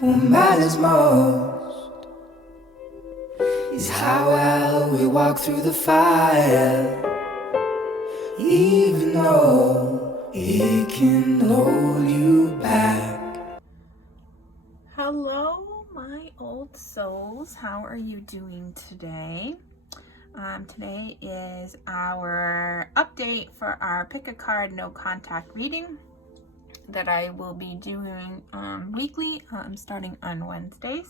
What matters most is how well we walk through the fire, even though it can hold you back. Hello, my old souls. How are you doing today? Today is our update for our pick a card, no contact reading that I will be doing weekly, starting on Wednesdays.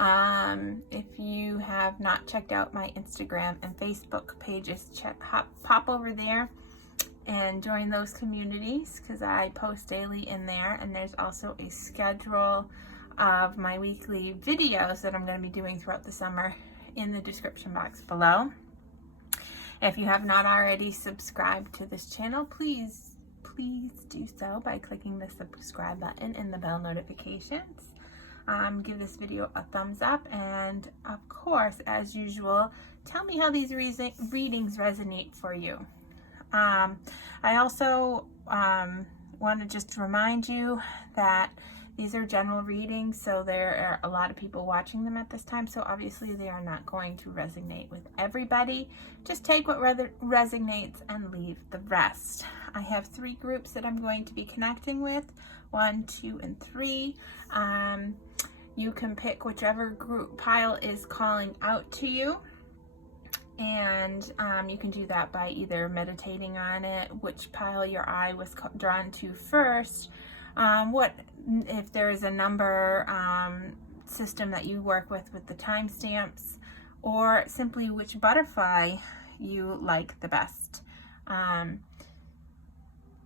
If you have not checked out my Instagram and Facebook pages, pop over there and join those communities because I post daily in there, and there's also a schedule of my weekly videos that I'm going to be doing throughout the summer in the description box below. If you have not already subscribed to this channel, please do so by clicking the subscribe button and the bell notifications. Give this video a thumbs up, and of course, as usual, tell me how these readings resonate for you. I also want to just remind you that these are general readings, so there are a lot of people watching them at this time, so obviously they are not going to resonate with everybody. Just take what resonates and leave the rest. I have 3 groups that I'm going to be connecting with, 1, 2, and 3. You can pick whichever group pile is calling out to you. And you can do that by either meditating on it, which pile your eye was drawn to first, if there is a number system that you work with the timestamps, or simply which butterfly you like the best.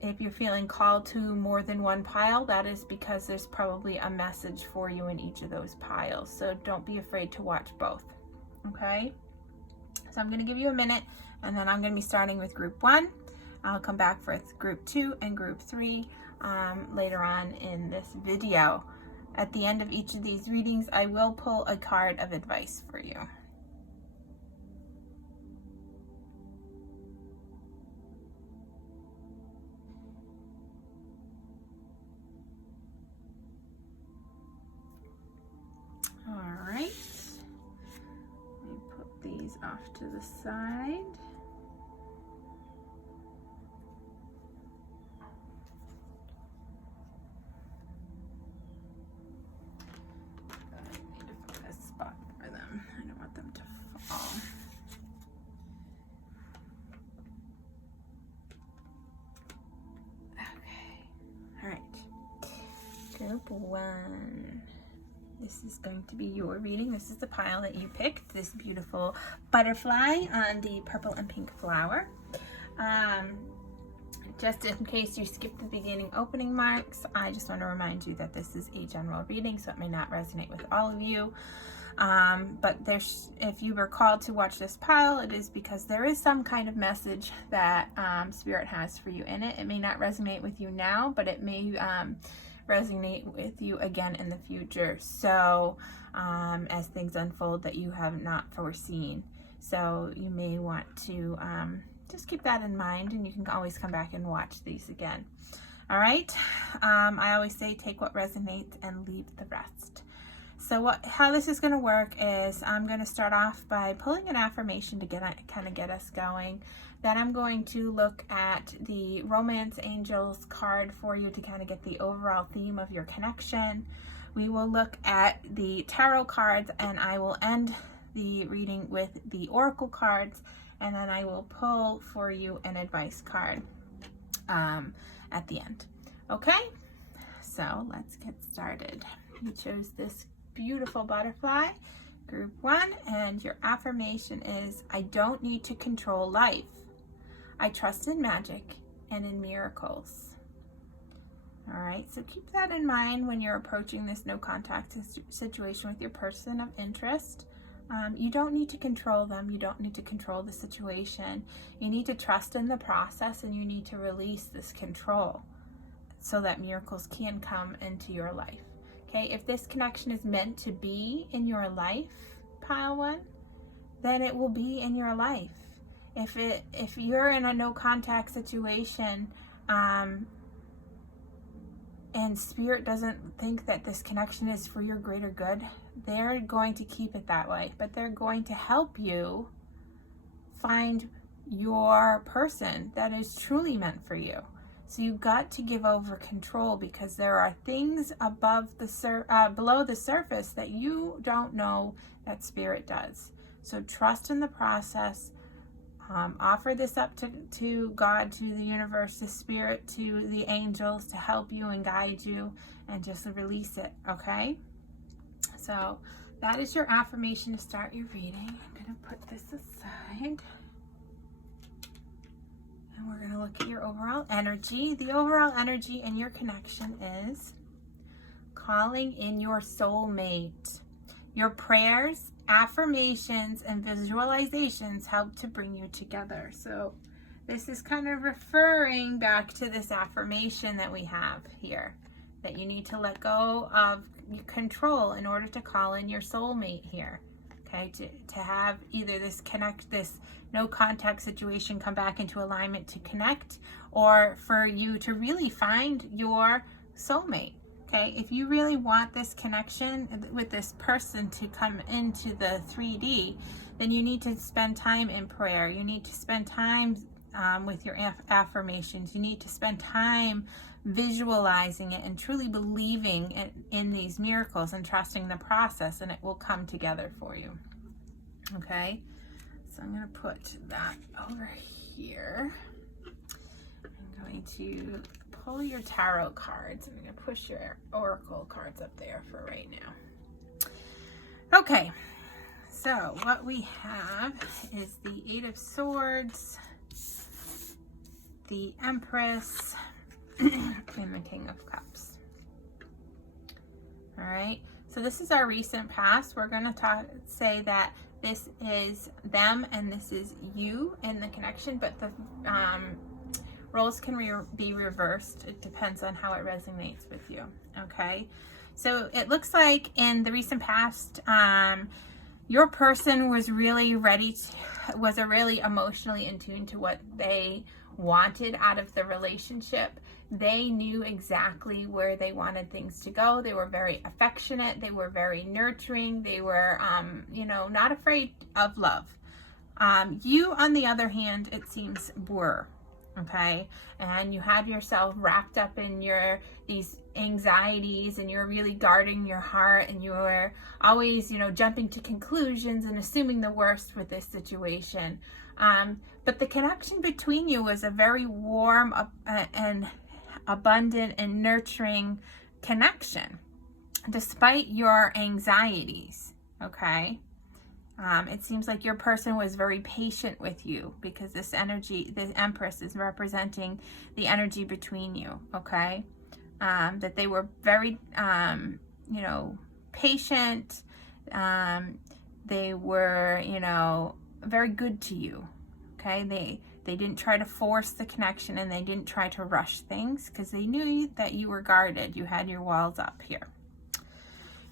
If you're feeling called to more than one pile, that is because there's probably a message for you in each of those piles. So don't be afraid to watch both, okay? So I'm going to give you a minute, and then I'm going to be starting with group 1. I'll come back for group 2 and group 3 later on in this video. At the end of each of these readings, I will pull a card of advice for you. All right. These off to the side. I need to find a spot for them. I don't want them to fall. Okay. All right. Group 1. This is going to be your reading. This is the pile that you picked, this beautiful butterfly on the purple and pink flower. Just in case you skipped the beginning opening marks, I just want to remind you that this is a general reading, so it may not resonate with all of you. But if you were called to watch this pile, it is because there is some kind of message that Spirit has for you in it. It may not resonate with you now, but it may resonate with you again in the future, so as things unfold that you have not foreseen. So you may want to just keep that in mind, and you can always come back and watch these again. All right. I always say take what resonates and leave the rest. So how this is going to work is I'm going to start off by pulling an affirmation to kind of get us going. Then I'm going to look at the Romance Angels card for you to kind of get the overall theme of your connection. We will look at the tarot cards, and I will end the reading with the oracle cards, and then I will pull for you an advice card at the end. Okay, so let's get started. You chose this beautiful butterfly, group 1, and your affirmation is, I don't need to control life. I trust in magic and in miracles. All right, so keep that in mind when you're approaching this no contact situation with your person of interest. You don't need to control them. You don't need to control the situation. You need to trust in the process, and you need to release this control so that miracles can come into your life. Okay, if this connection is meant to be in your life, pile 1, then it will be in your life. If you're in a no contact situation and and Spirit doesn't think that this connection is for your greater good, they're going to keep it that way. But they're going to help you find your person that is truly meant for you. So you've got to give over control, because there are things above the below the surface that you don't know that Spirit does. So trust in the process. Offer this up to God, to the universe, to Spirit, to the angels to help you and guide you, and just release it, okay? So that is your affirmation to start your reading. I'm going to put this aside. And we're going to look at your overall energy. The overall energy in your connection is calling in your soulmate. Your prayers, affirmations, and visualizations help to bring you together. So this is kind of referring back to this affirmation that we have here, that you need to let go of control in order to call in your soulmate here. Okay, to have either this no contact situation come back into alignment to connect, or for you to really find your soulmate. Okay, if you really want this connection with this person to come into the 3D, then you need to spend time in prayer. You need to spend time with your affirmations. You need to spend time visualizing it and truly believing in these miracles and trusting the process, and it will come together for you. Okay, so I'm going to put that over here. I'm going to pull your tarot cards. I'm going to push your oracle cards up there for right now. Okay, so what we have is the Eight of Swords, the Empress, and the King of Cups. All right, so this is our recent past. We're going to say that this is them and this is you in the connection, but the roles can be reversed. It depends on how it resonates with you. Okay, so it looks like in the recent past, your person was really was really emotionally in tune to what they wanted out of the relationship. They knew exactly where they wanted things to go. They were very affectionate. They were very nurturing. They were, not afraid of love. You, on the other hand, it seems, were. Okay, and you had yourself wrapped up in these anxieties, and you're really guarding your heart, and you were always, jumping to conclusions and assuming the worst with this situation. But the connection between you was a very warm and abundant and nurturing connection, despite your anxieties. Okay. It seems like your person was very patient with you, because this energy, the Empress, is representing the energy between you, okay? That they were very, patient. They were, very good to you, okay? They didn't try to force the connection, and they didn't try to rush things, because they knew that you were guarded. You had your walls up here.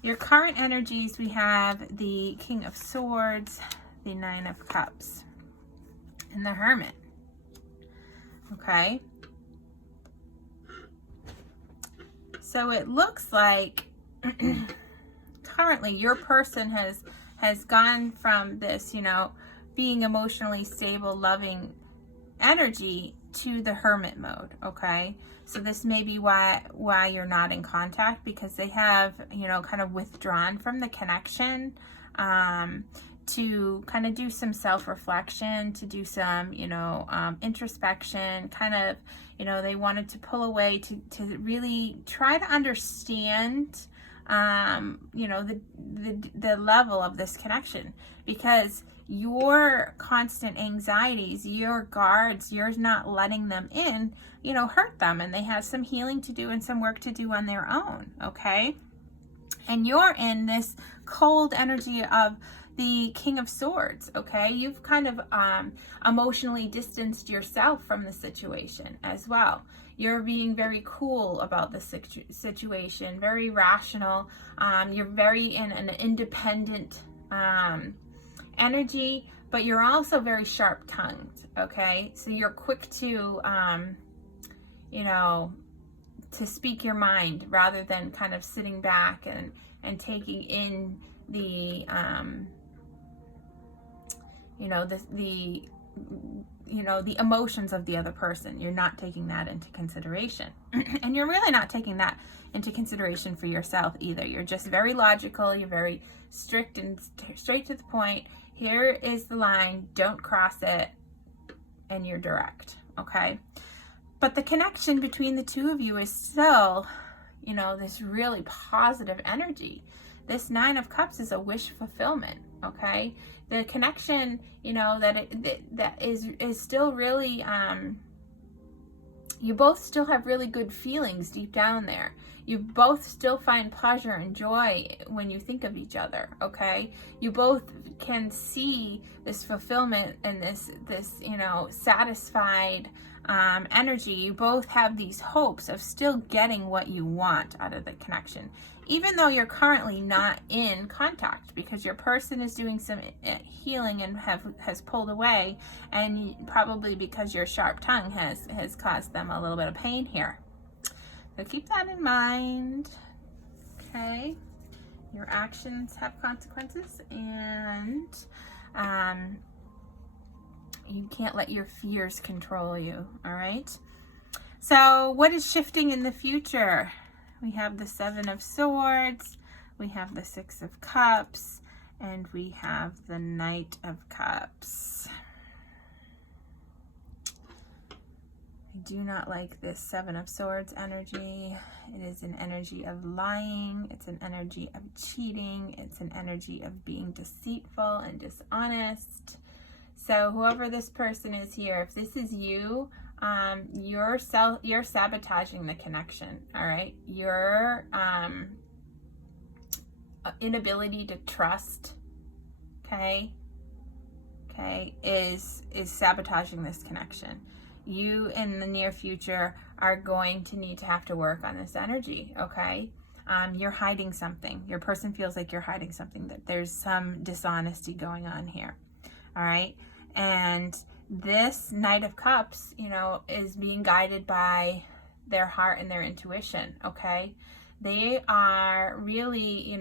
Your current energies, we have the King of Swords, the Nine of Cups, and the Hermit. Okay. So it looks like currently your person has gone from this, being emotionally stable, loving energy to the Hermit mode. Okay. So this may be why you're not in contact, because they have, kind of withdrawn from the connection, to kind of do some self-reflection, to do some, introspection, kind of, they wanted to pull away to really try to understand, the level of this connection, because your constant anxieties, your guards, yours not letting them in, hurt them, and they have some healing to do and some work to do on their own, okay? And you're in this cold energy of the King of Swords, okay? You've kind of emotionally distanced yourself from the situation as well. You're being very cool about the situation, very rational. You're very in an independent energy, but you're also very sharp-tongued, okay? So you're quick to, speak your mind rather than kind of sitting back and taking in the the emotions of the other person. You're not taking that into consideration. And you're really not taking that into consideration for yourself either. You're just very logical. You're very strict and straight to the point. Here is the line. Don't cross it. And you're direct. Okay. But the connection between the two of you is still, this really positive energy. This 9 of Cups is a wish fulfillment. Okay. The connection, that is still really, you both still have really good feelings deep down there. You both still find pleasure and joy when you think of each other, okay? You both can see this fulfillment and this satisfied energy. You both have these hopes of still getting what you want out of the connection, even though you're currently not in contact, because your person is doing some healing and has pulled away, and probably because your sharp tongue has caused them a little bit of pain here. So keep that in mind. Okay, your actions have consequences, and you can't let your fears control you. All right. So what is shifting in the future? We have the 7 of Swords, we have the 6 of Cups, and we have the Knight of Cups. I do not like this 7 of Swords energy. It is an energy of lying. It's an energy of cheating. It's an energy of being deceitful and dishonest. So whoever this person is here, if this is you, you're sabotaging the connection. All right, your inability to trust, okay, is sabotaging this connection. You in the near future are going to need to have to work on this energy. Okay, you're hiding something. Your person feels like you're hiding something, that there's some dishonesty going on here. All right, and this Knight of Cups, is being guided by their heart and their intuition, okay? They are really,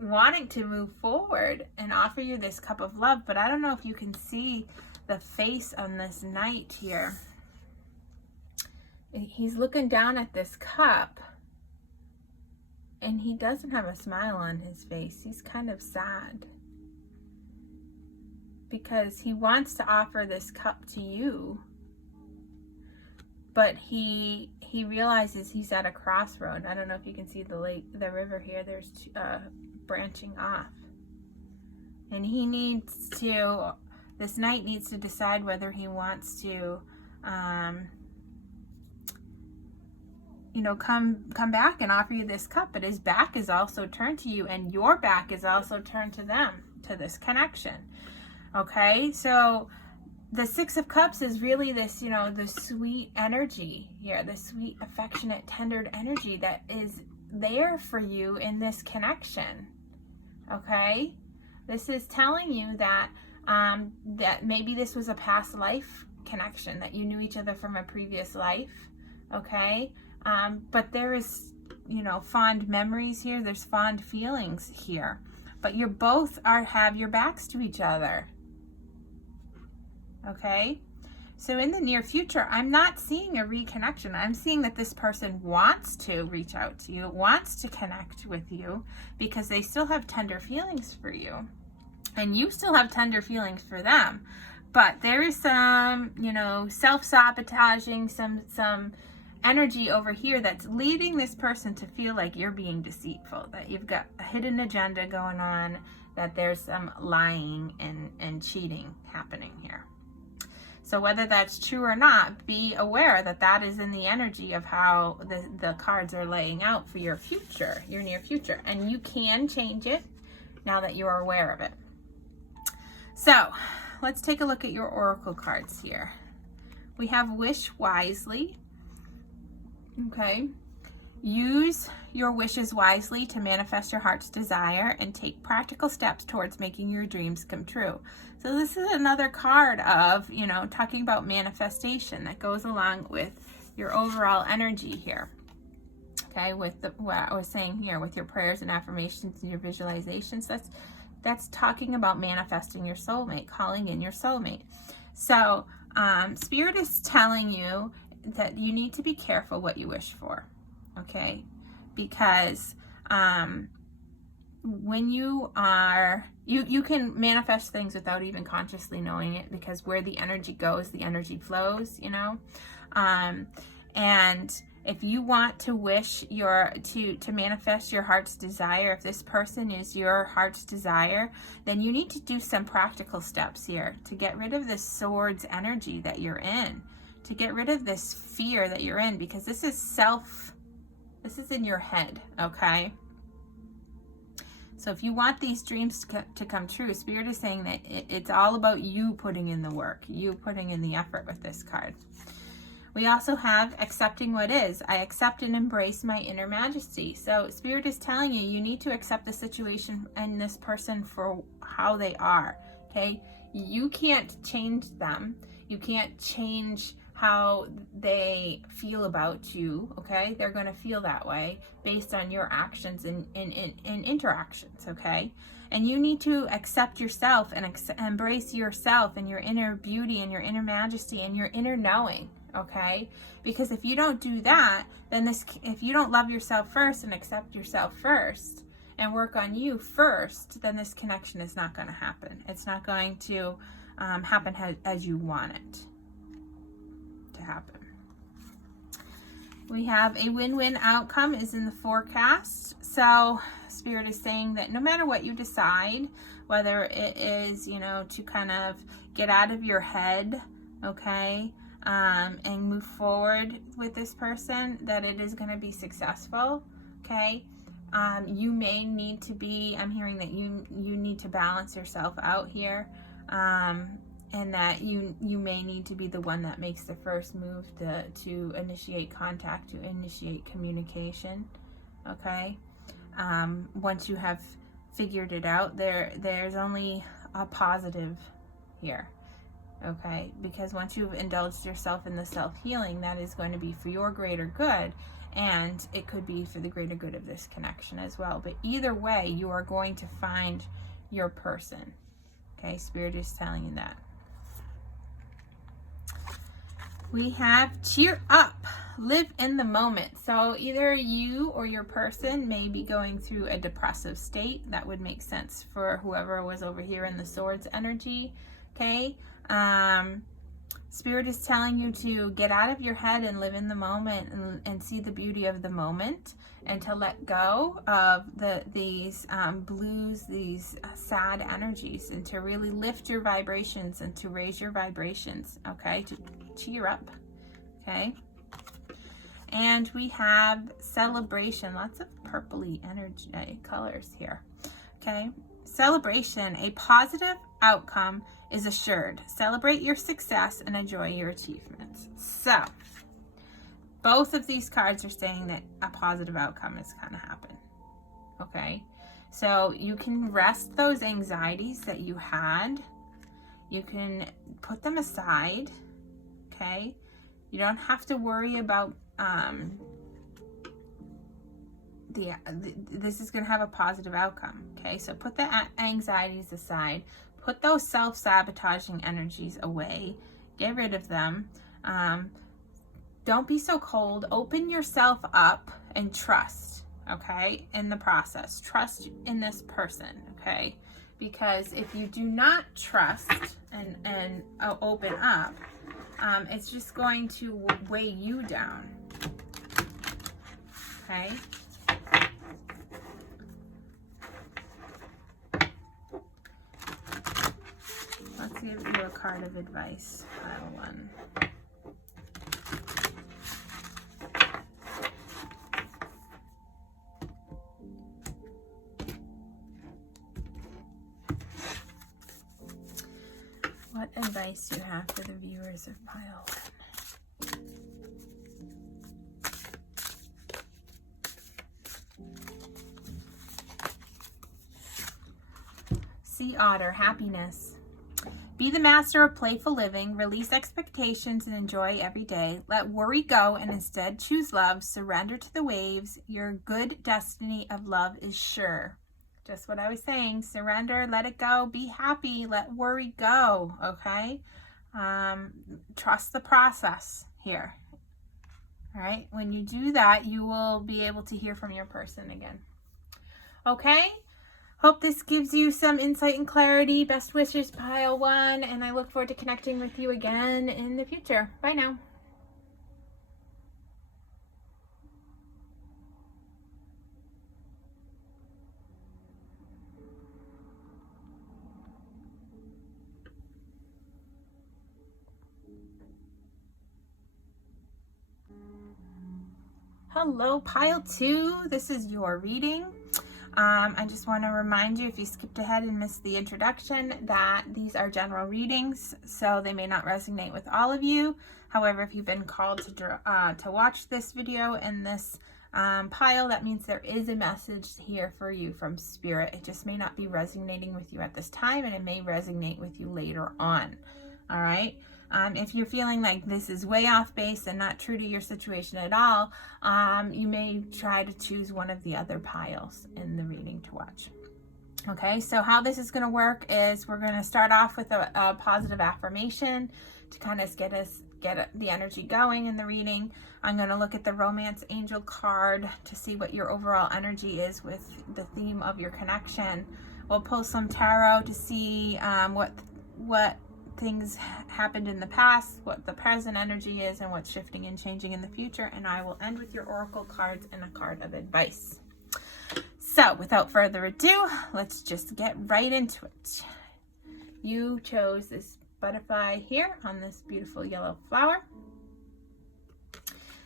wanting to move forward and offer you this cup of love, but I don't know if you can see the face on this Knight here. He's looking down at this cup, and he doesn't have a smile on his face. He's kind of sad, because he wants to offer this cup to you, but he realizes he's at a crossroad. I don't know if you can see the river here. There's branching off, and this Knight needs to decide whether he wants to come back and offer you this cup, but his back is also turned to you, and your back is also turned to them, to this connection. Okay, so the 6 of Cups is really this, the sweet energy here, the sweet, affectionate, tender energy that is there for you in this connection. Okay, this is telling you that that maybe this was a past life connection, that you knew each other from a previous life. Okay, but there is, fond memories here. There's fond feelings here, but you both have your backs to each other. Okay, so in the near future, I'm not seeing a reconnection. I'm seeing that this person wants to reach out to you, wants to connect with you, because they still have tender feelings for you, and you still have tender feelings for them. But there is some, self-sabotaging, some energy over here that's leading this person to feel like you're being deceitful, that you've got a hidden agenda going on, that there's some lying and cheating happening here. So whether that's true or not, be aware that that is in the energy of how the cards are laying out for your future, your near future. And you can change it now that you are aware of it. So let's take a look at your oracle cards here. We have Wish Wisely. Okay. Use your wishes wisely to manifest your heart's desire and take practical steps towards making your dreams come true. So this is another card of, talking about manifestation that goes along with your overall energy here. Okay, with what I was saying here, with your prayers and affirmations and your visualizations, that's talking about manifesting your soulmate, calling in your soulmate. So Spirit is telling you that you need to be careful what you wish for, okay? Because when you are, you can manifest things without even consciously knowing it, because where the energy goes, the energy flows, you know? And if you want to wish to manifest your heart's desire, if this person is your heart's desire, then you need to do some practical steps here to get rid of this swords energy that you're in, to get rid of this fear that you're in, because this is in your head, okay? So if you want these dreams to come true, Spirit is saying that it's all about you putting in the work, you putting in the effort with this card. We also have accepting what is. I accept and embrace my inner majesty. So Spirit is telling you, you need to accept the situation and this person for how they are, okay? You can't change them. You can't change how they feel about you, okay? They're going to feel that way based on your actions and interactions, okay? And you need to accept yourself and embrace yourself and your inner beauty and your inner majesty and your inner knowing, okay? Because if you don't do that, then if you don't love yourself first and accept yourself first and work on you first, then this connection is not going to happen. It's not going to happen as you want it to happen. We have a win-win outcome is in the forecast. So Spirit is saying that no matter what you decide, whether it is, you know, to kind of get out of your head, okay, and move forward with this person, that it is going to be successful, okay? You may need to be, I'm hearing that you need to balance yourself out here, and that you may need to be the one that makes the first move to initiate contact, to initiate communication, okay? Once you have figured it out, there's only a positive here, okay? Because once you've indulged yourself in the self-healing, that is going to be for your greater good, and it could be for the greater good of this connection as well. But either way, you are going to find your person, okay? Spirit is telling you that. We have cheer up, live in the moment. So either you or your person may be going through a depressive state. That would make sense for whoever was over here in the swords energy, okay? Spirit is telling you to get out of your head and live in the moment and see the beauty of the moment, and to let go of these blues, these sad energies, and to really lift your vibrations and to raise your vibrations, okay? To cheer up, okay? And we have celebration, lots of purpley energy colors here, okay? Celebration, a positive outcome is assured. Celebrate your success and enjoy your achievements. So, both of these cards are saying that a positive outcome is going to happen, okay? So you can rest those anxieties that you had. You can put them aside, okay? You don't have to worry about this is going to have a positive outcome, okay? So put the anxieties aside. Put those self-sabotaging energies away. Get rid of them. Don't be so cold. Open yourself up and trust, okay, in the process. Trust in this person, okay? Because if you do not trust and open up, it's just going to weigh you down, okay? Let's give you a card of advice, pile one. What advice do you have for the viewers of pile one? Sea otter, happiness. Be the master of playful living. Release expectations and enjoy every day. Let worry go and instead choose love. Surrender to the waves. Your good destiny of love is sure. Just what I was saying. Surrender, let it go. Be happy. Let worry go. Okay? Trust the process here. All right? When you do that, you will be able to hear from your person again. Okay? Hope this gives you some insight and clarity. Best wishes, pile 1, and I look forward to connecting with you again in the future. Bye now. Hello, pile 2. This is your reading. I just want to remind you, if you skipped ahead and missed the introduction, that these are general readings, so they may not resonate with all of you. However, if you've been called to watch this video and this pile, that means there is a message here for you from Spirit. It just may not be resonating with you at this time, and it may resonate with you later on. All right? If you're feeling like this is way off base and not true to your situation at all, you may try to choose one of the other piles in the reading to watch. Okay, so how this is going to work is we're going to start off with a positive affirmation to kind of get the energy going in the reading. I'm going to look at the Romance Angel card to see what your overall energy is with the theme of your connection. We'll pull some tarot to see what things happened in the past, what the present energy is, and what's shifting and changing in the future. And I will end with your oracle cards and a card of advice. So without further ado, let's just get right into it. You chose this butterfly here on this beautiful yellow flower.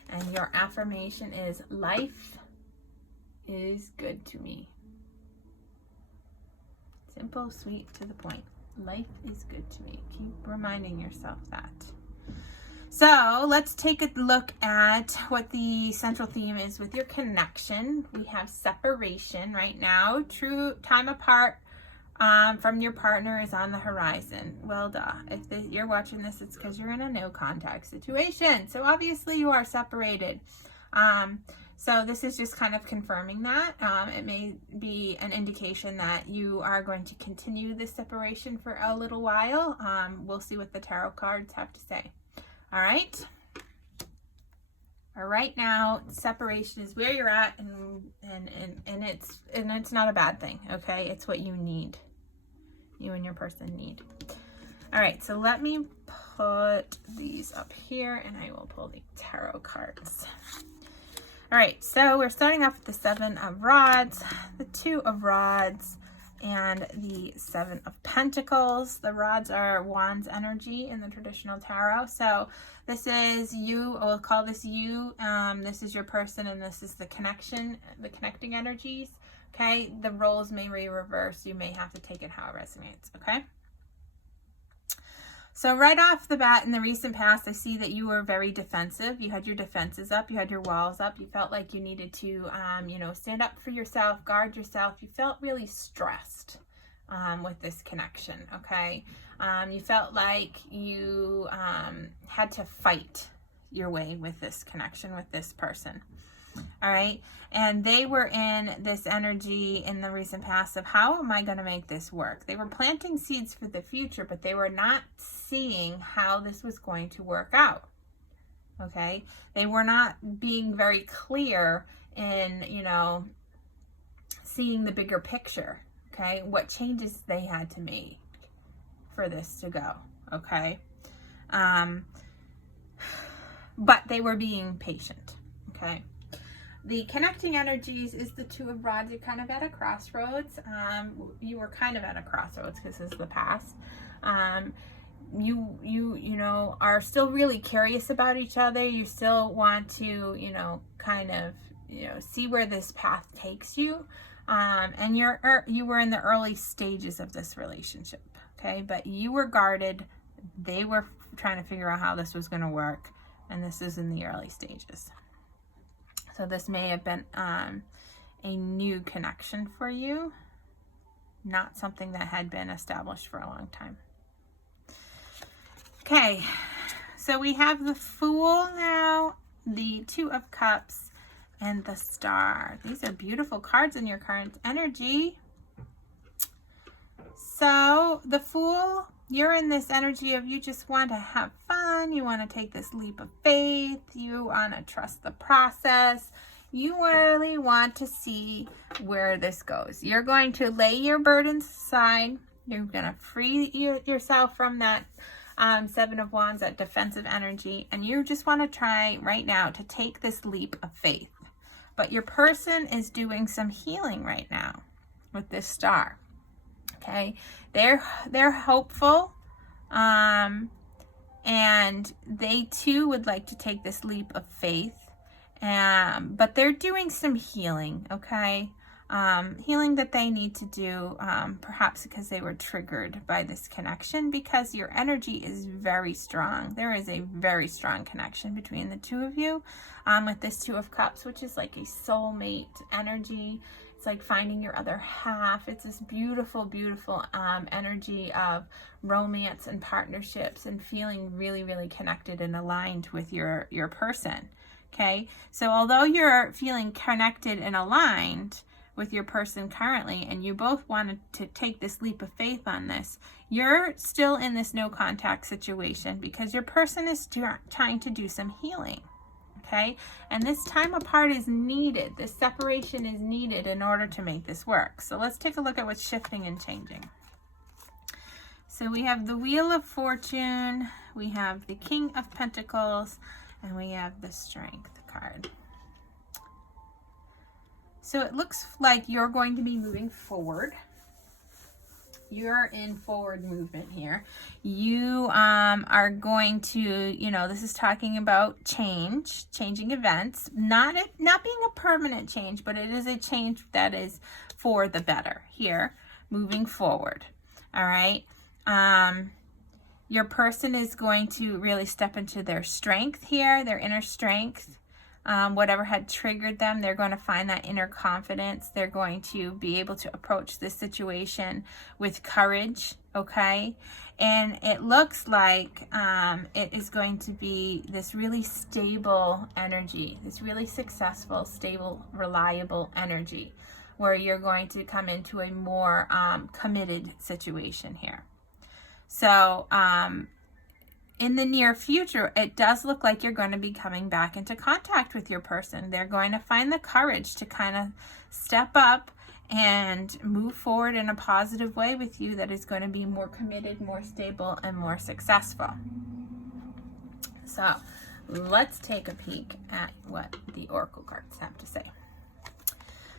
And your affirmation is, life is good to me. Simple, sweet, to the point. Life is good to me. Keep reminding yourself that. So let's take a look at what the central theme is with your connection. We have separation right now. True time apart from your partner is on the horizon. Well, duh. If you're watching this, it's because you're in a no contact situation. So obviously you are separated. So this is just kind of confirming that. It may be an indication that you are going to continue this separation for a little while. We'll see what the tarot cards have to say. All right. Right now, separation is where you're at, and it's not a bad thing. Okay, it's what you need. You and your person need. All right. So let me put these up here, and I will pull the tarot cards. All right, so we're starting off with the 7 of Rods, the 2 of Rods, and the 7 of Pentacles. The Rods are Wands energy in the traditional tarot. So this is you, we'll call this you. This is your person, and this is the connection, the connecting energies. Okay, the roles may reverse. You may have to take it how it resonates, okay? So right off the bat, in the recent past, I see that you were very defensive. You had your defenses up. You had your walls up. You felt like you needed to, stand up for yourself, guard yourself. You felt really stressed with this connection, okay? You felt like you had to fight your way with this connection with this person. All right. And they were in this energy in the recent past of, how am I going to make this work? They were planting seeds for the future, but they were not seeing how this was going to work out. Okay. They were not being very clear in, seeing the bigger picture. Okay. What changes they had to make for this to go. Okay. But they were being patient. Okay. The connecting energies is the 2 of Rods. You're kind of at a crossroads. You were kind of at a crossroads because this is the past. You are still really curious about each other. You still want to, see where this path takes you. And you were in the early stages of this relationship. Okay. But you were guarded. They were trying to figure out how this was going to work. And this is in the early stages. So this may have been a new connection for you, not something that had been established for a long time. Okay, so we have the Fool now, the Two of Cups, and the Star. These are beautiful cards in your current energy. So the Fool, you're in this energy of you just want to have fun. You want to take this leap of faith. You want to trust the process. You really want to see where this goes. You're going to lay your burdens aside. You're going to free yourself from that Seven of Wands, that defensive energy. And you just want to try right now to take this leap of faith. But your person is doing some healing right now with this Star. Okay, they're hopeful, and they too would like to take this leap of faith, but they're doing some healing. Okay, healing that they need to do, perhaps because they were triggered by this connection, because your energy is very strong. There is a very strong connection between the two of you, with this Two of Cups, which is like a soulmate energy. It's like finding your other half. It's this beautiful, beautiful energy of romance and partnerships and feeling really, really connected and aligned with your person. Okay, so although you're feeling connected and aligned with your person currently, and you both wanted to take this leap of faith on this, you're still in this no contact situation because your person is trying to do some healing. Okay, and this time apart is needed. This separation is needed in order to make this work. So let's take a look at what's shifting and changing. So we have the Wheel of Fortune, we have the King of Pentacles, and we have the Strength card. So it looks like you're going to be moving forward. You're in forward movement here. You are going to, this is talking about changing events, not being a permanent change, but it is a change that is for the better here, moving forward. All right. Your person is going to really step into their strength here, their inner strength. Whatever had triggered them, they're going to find that inner confidence. They're going to be able to approach this situation with courage, okay? And it looks like it is going to be this really stable energy, this really successful, stable, reliable energy, where you're going to come into a more committed situation here. So, in the near future, it does look like you're going to be coming back into contact with your person. They're going to find the courage to kind of step up and move forward in a positive way with you that is going to be more committed, more stable, and more successful. So let's take a peek at what the Oracle cards have to say.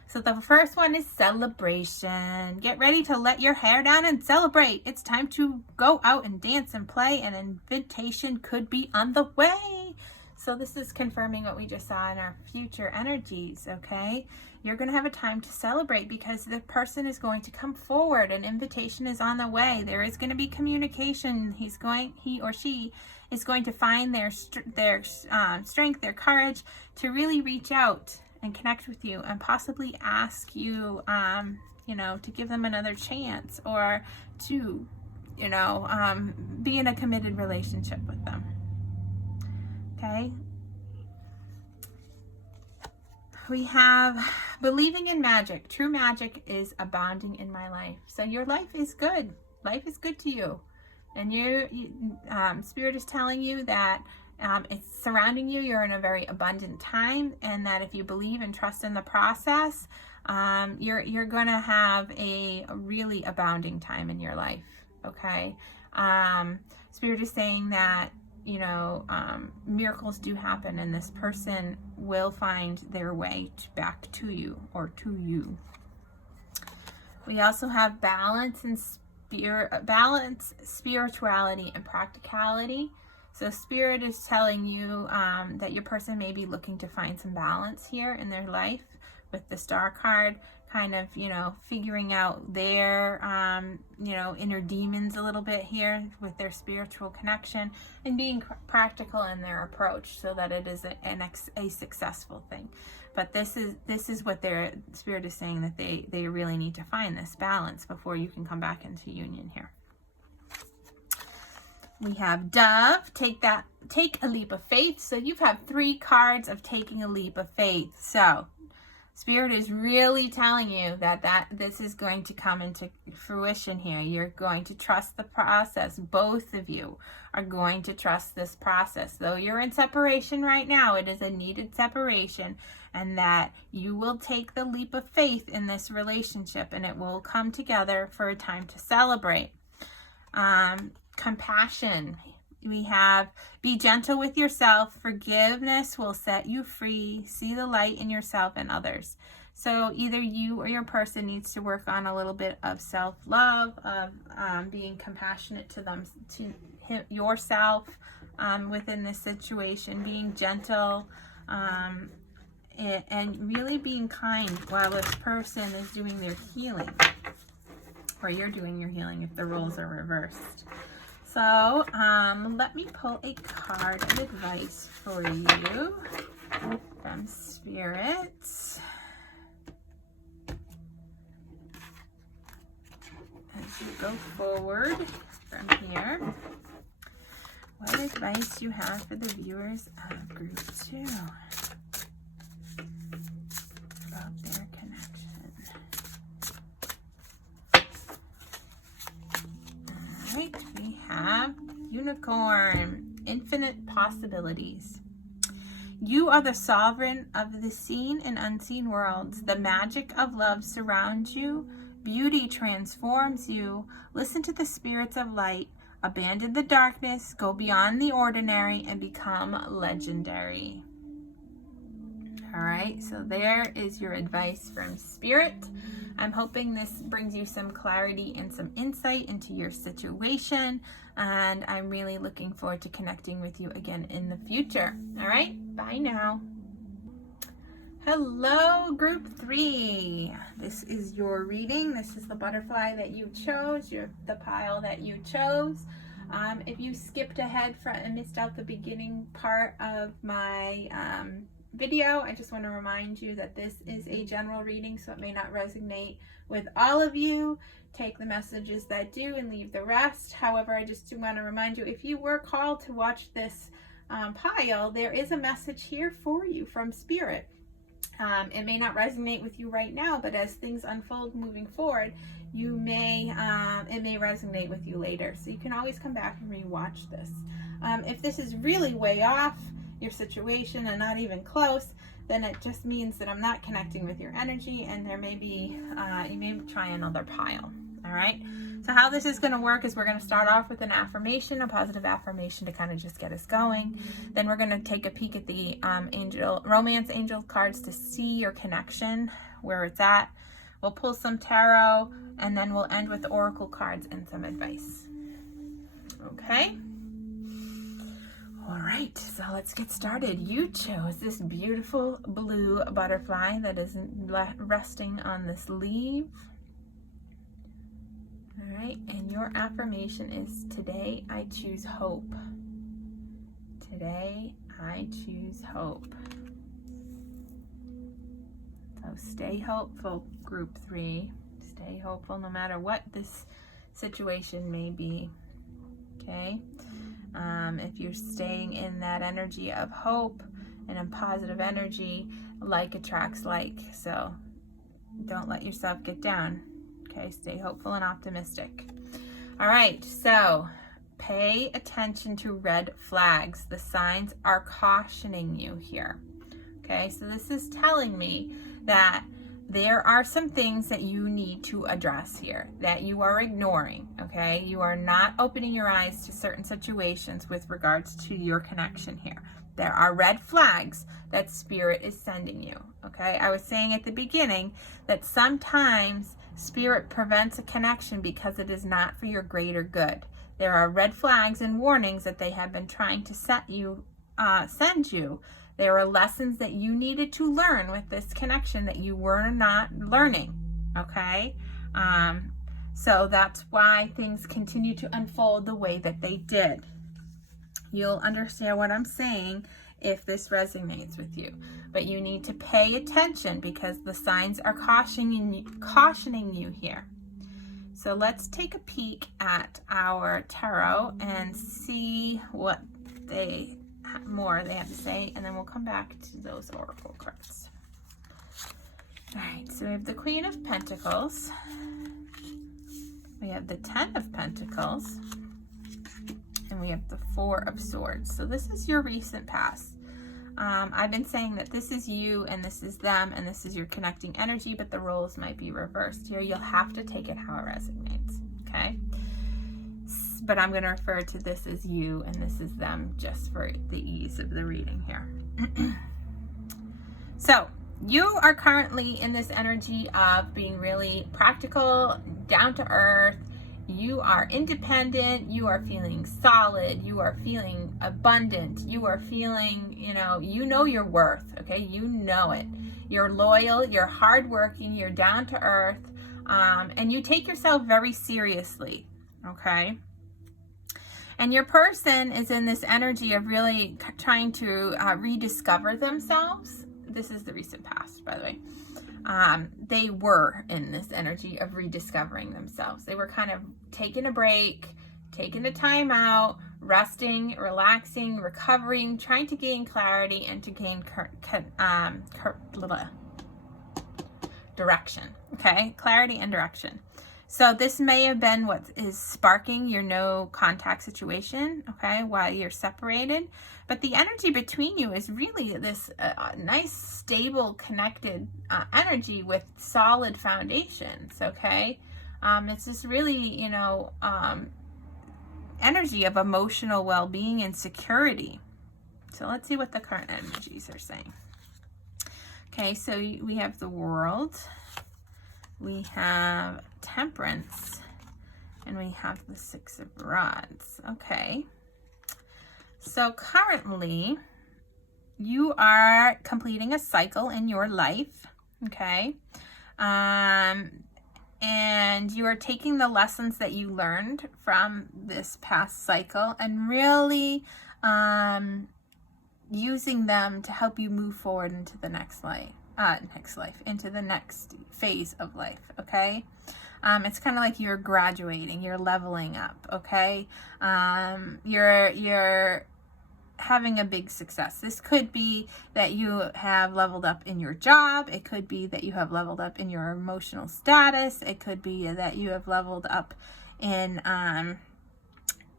So the first one is celebration. Get ready to let your hair down and celebrate. It's time to go out and dance and play. An invitation could be on the way. So this is confirming what we just saw in our future energies, okay? You're going to have a time to celebrate because the person is going to come forward. An invitation is on the way. There is going to be communication. He or she is going to find their strength, their courage to really reach out and connect with you and possibly ask you, to give them another chance or to, be in a committed relationship with them. Okay. We have believing in magic. True magic is abounding in my life. So your life is good. Life is good to you. And Spirit is telling you that it's surrounding you. You're in a very abundant time, and that if you believe and trust in the process, you're going to have a really abounding time in your life. Okay. Spirit is saying that miracles do happen, and this person will find their way back to you or to you. We also have balance and spirituality, and practicality. So Spirit is telling you that your person may be looking to find some balance here in their life with the Star card, kind of, figuring out their, inner demons a little bit here with their spiritual connection, and being practical in their approach so that it is a successful thing. But this is what their Spirit is saying, that they really need to find this balance before you can come back into union here. We have Dove, take a leap of faith. So you've had 3 cards of taking a leap of faith. So Spirit is really telling you that this is going to come into fruition here. You're going to trust the process. Both of you are going to trust this process. Though you're in separation right now, it is a needed separation, and that you will take the leap of faith in this relationship, and it will come together for a time to celebrate. Compassion. We have be gentle with yourself. Forgiveness will set you free. See the light in yourself and others. So either you or your person needs to work on a little bit of self-love, of being compassionate to yourself within this situation, being gentle, and really being kind while this person is doing their healing, or you're doing your healing if the roles are reversed. So let me pull a card of advice for you from Spirit. As you go forward from here, what advice you have for the viewers of Group 2 about their connection. All right, we have Unicorn, infinite possibilities. You are the sovereign of the seen and unseen worlds. The magic of love surrounds you. Beauty transforms you. Listen to the spirits of light. Abandon the darkness. Go beyond the ordinary and become legendary. All right, so there is your advice from Spirit. I'm hoping this brings you some clarity and some insight into your situation, and I'm really looking forward to connecting with you again in the future. All right, bye now. Hello, Group 3. This is your reading. This is the butterfly that you chose, the pile that you chose. If you skipped ahead and missed out the beginning part of my video, I just want to remind you that this is a general reading, so it may not resonate with all of you. Take the messages that do and leave the rest. However, I just do want to remind you, if you were called to watch this pile, there is a message here for you from Spirit. It may not resonate with you right now, but as things unfold moving forward, it may resonate with you later. So you can always come back and rewatch this. If this is really way off your situation and not even close, then it just means that I'm not connecting with your energy, and there may be you may try another pile. All right, so how this is going to work is we're going to start off with an affirmation, a positive affirmation to kind of just get us going. Then we're going to take a peek at the romance angel cards to see your connection, where it's at. We'll pull some tarot, and then we'll end with the oracle cards and some advice. Okay. All right, so let's get started. You chose this beautiful blue butterfly that is resting on this leaf. All right, and your affirmation is, today I choose hope. Today I choose hope. So stay hopeful, Group 3. Stay hopeful no matter what this situation may be. Okay? If you're staying in that energy of hope and a positive energy, like attracts like. So don't let yourself get down. Okay, stay hopeful and optimistic. All right, so pay attention to red flags. The signs are cautioning you here. Okay, so this is telling me that there are some things that you need to address here that you are ignoring. Okay, you are not opening your eyes to certain situations with regards to your connection here. There are red flags that Spirit is sending you. Okay, I was saying at the beginning that sometimes Spirit prevents a connection because it is not for your greater good. There are red flags and warnings that they have been trying to send you. There are lessons that you needed to learn with this connection that you were not learning. Okay, so that's why things continue to unfold the way that they did. You'll understand what I'm saying if this resonates with you. But you need to pay attention because the signs are cautioning you here. So let's take a peek at our tarot and see what more they have to say, and then we'll come back to those oracle cards. All right, so we have the Queen of Pentacles, we have the Ten of Pentacles, and we have the Four of Swords. So this is your recent past. I've been saying that this is you and this is them and this is your connecting energy, but the roles might be reversed here. You'll have to take it how it resonates, okay? But I'm going to refer to this as you and this is them just for the ease of the reading here. So you are currently in this energy of being really practical, down to earth. You are independent, you are feeling solid, you are feeling abundant, you are feeling, you know your worth, okay? You know it. You're loyal, you're hardworking, you're down to earth, and you take yourself very seriously, okay? And your person is in this energy of really trying to rediscover themselves. This is the recent past, by the way. They were in this energy of rediscovering themselves. They were kind of taking a break, taking the time out, resting, relaxing, recovering, trying to gain clarity and to gain direction. Okay, clarity and direction. So this may have been what is sparking your no contact situation, okay, while you're separated. But the energy between you is really this nice, stable, connected energy with solid foundations, okay? It's this really, energy of emotional well-being and security. So let's see what the current energies are saying. Okay, so we have the World, we have Temperance, and we have the Six of Rods. Okay. So currently, you are completing a cycle in your life, okay? And you are taking the lessons that you learned from this past cycle and really using them to help you move forward into the next into the next phase of life, okay? It's kind of like you're graduating, you're leveling up, okay? You're having a big success. This could be that you have leveled up in your job. It could be that you have leveled up in your emotional status. It could be that you have leveled up in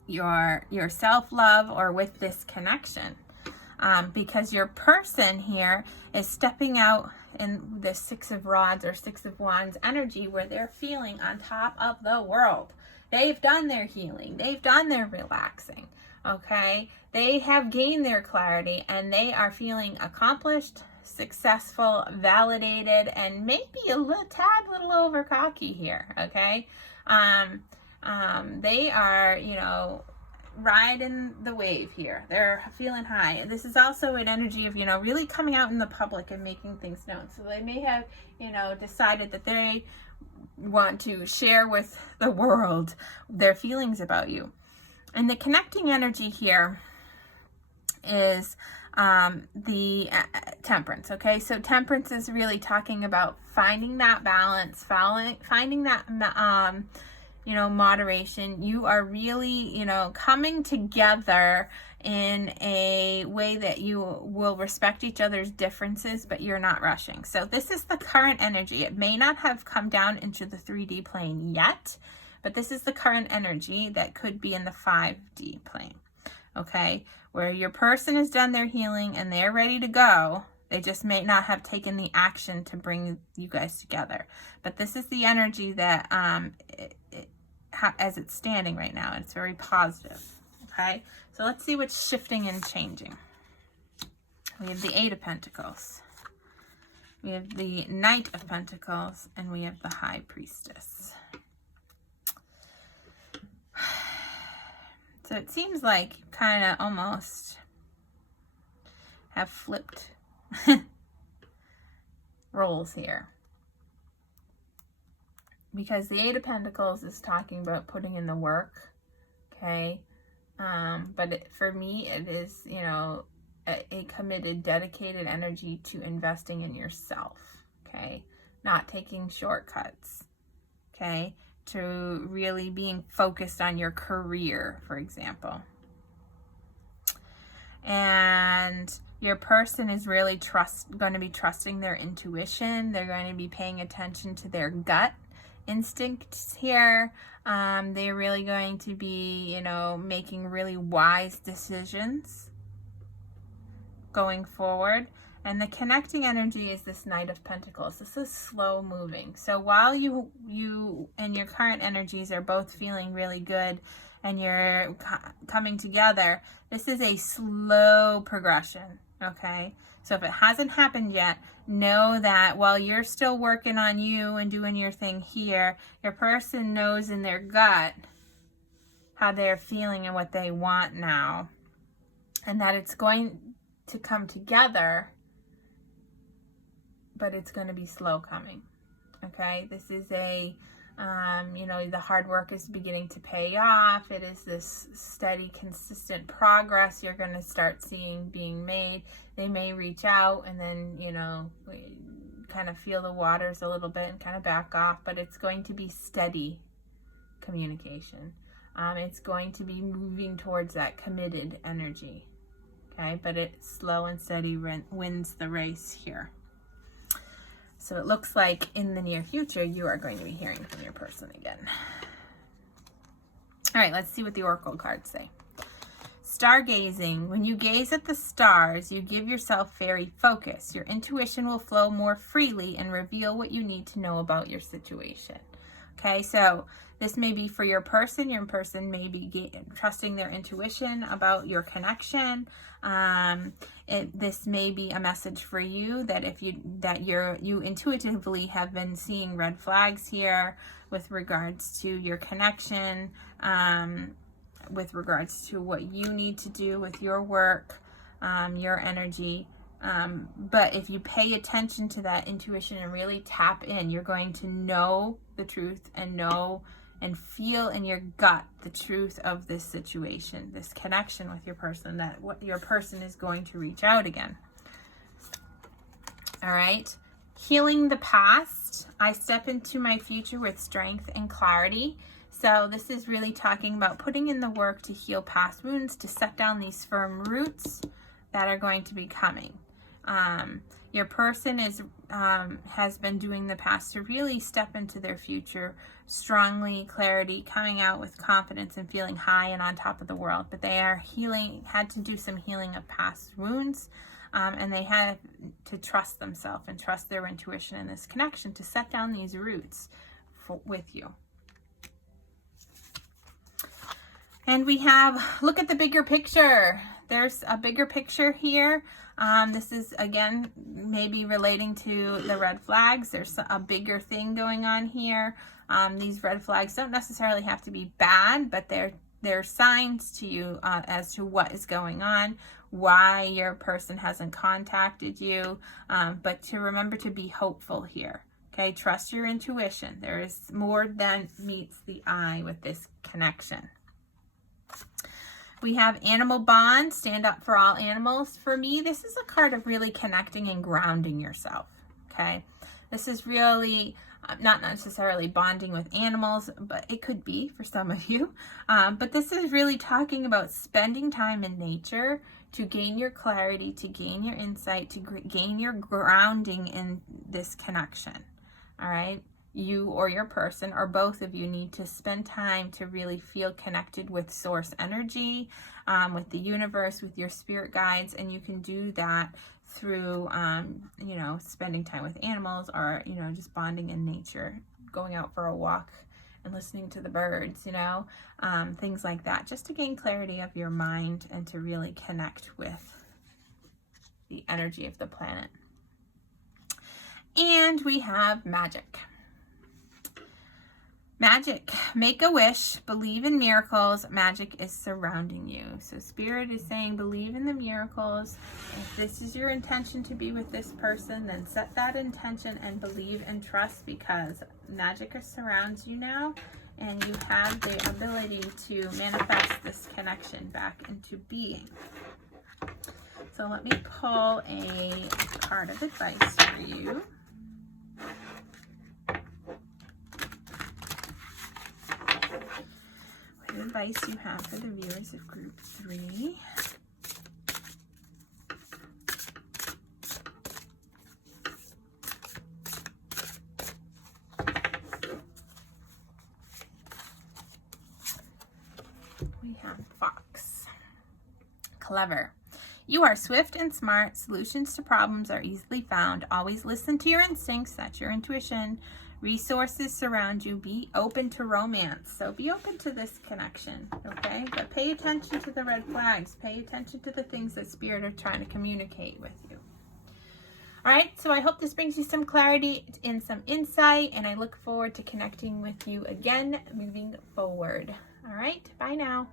your self-love or with this connection. Because your person here is stepping out in the Six of Rods or Six of Wands energy where they're feeling on top of the world. They've done their healing. They've done their relaxing. Okay? They have gained their clarity and they are feeling accomplished, successful, validated, and maybe a little over cocky here. Okay? They are, riding the wave here. They're feeling high. This is also an energy of, really coming out in the public and making things known. So they may have, decided that they want to share with the world their feelings about you. And the connecting energy here is the Temperance. Okay, so Temperance is really talking about finding that balance, finding that moderation. You are really, coming together in a way that you will respect each other's differences, but you're not rushing. So this is the current energy. It may not have come down into the 3D plane yet, but this is the current energy that could be in the 5D plane, okay? Where your person has done their healing and they're ready to go. They just may not have taken the action to bring you guys together. But this is the energy that, as it's standing right now, it's very positive, okay? So let's see what's shifting and changing. We have the Eight of Pentacles. We have the Knight of Pentacles, and we have the High Priestess. So it seems like you kind of almost have flipped roles here. Because the Eight of Pentacles is talking about putting in the work, okay? But for me, it is, a committed, dedicated energy to investing in yourself, okay? Not taking shortcuts, okay? to really being focused on your career, for example. And your person is really going to be trusting their intuition. They're going to be paying attention to their gut instincts here. They're really going to be, making really wise decisions going forward. And the connecting energy is this Knight of Pentacles. This is slow moving. So while you and your current energies are both feeling really good and you're coming together, this is a slow progression, okay? So if it hasn't happened yet, know that while you're still working on you and doing your thing here, your person knows in their gut how they're feeling and what they want now, and that it's going to come together, but it's going to be slow coming, okay? This is the hard work is beginning to pay off. It is this steady, consistent progress you're going to start seeing being made. They may reach out and then, kind of feel the waters a little bit and kind of back off, but it's going to be steady communication. It's going to be moving towards that committed energy, okay? But it's slow and steady wins the race here. So it looks like in the near future, you are going to be hearing from your person again. All right, let's see what the Oracle cards say. Stargazing. When you gaze at the stars, you give yourself very focus. Your intuition will flow more freely and reveal what you need to know about your situation. Okay, so this may be for your person. Your person may be trusting their intuition about your connection. This may be a message for you that you intuitively have been seeing red flags here with regards to your connection, with regards to what you need to do with your work, your energy. But if you pay attention to that intuition and really tap in, you're going to know the truth and know and feel in your gut the truth of this situation, this connection with your person, that what your person is going to reach out again. All right. Healing the past. I step into my future with strength and clarity. So this is really talking about putting in the work to heal past wounds, to set down these firm roots that are going to be coming. Your person has been doing the past to really step into their future strongly, clarity, coming out with confidence and feeling high and on top of the world. But they are had to do some healing of past wounds, and they had to trust themselves and trust their intuition and this connection to set down these roots with you. And we have, look at the bigger picture. There's a bigger picture here. This is, again, maybe relating to the red flags. There's a bigger thing going on here. These red flags don't necessarily have to be bad, but they're signs to you as to what is going on, why your person hasn't contacted you, but to remember to be hopeful here. Okay, trust your intuition. There is more than meets the eye with this connection. We have animal bond, stand up for all animals. For me, this is a card of really connecting and grounding yourself, okay? This is really not necessarily bonding with animals, but it could be for some of you. But this is really talking about spending time in nature to gain your clarity, to gain your insight, to gain your grounding in this connection, all right? You or your person or both of you need to spend time to really feel connected with source energy, with the universe, with your spirit guides, and you can do that through, spending time with animals or, just bonding in nature, going out for a walk and listening to the birds, things like that, just to gain clarity of your mind and to really connect with the energy of the planet. And we have magic. Magic. Make a wish. Believe in miracles. Magic is surrounding you. So Spirit is saying believe in the miracles. If this is your intention to be with this person, then set that intention and believe and trust, because magic surrounds you now and you have the ability to manifest this connection back into being. So let me pull a card of advice for you. advice you have for the viewers of group 3. We have Fox. Clever. You are swift and smart. Solutions to problems are easily found. Always listen to your instincts. That's your intuition. Resources surround you. Be open to romance. So be open to this connection, okay? But pay attention to the red flags. Pay attention to the things that Spirit are trying to communicate with you. All right, so I hope this brings you some clarity and some insight, and I look forward to connecting with you again moving forward. All right, bye now.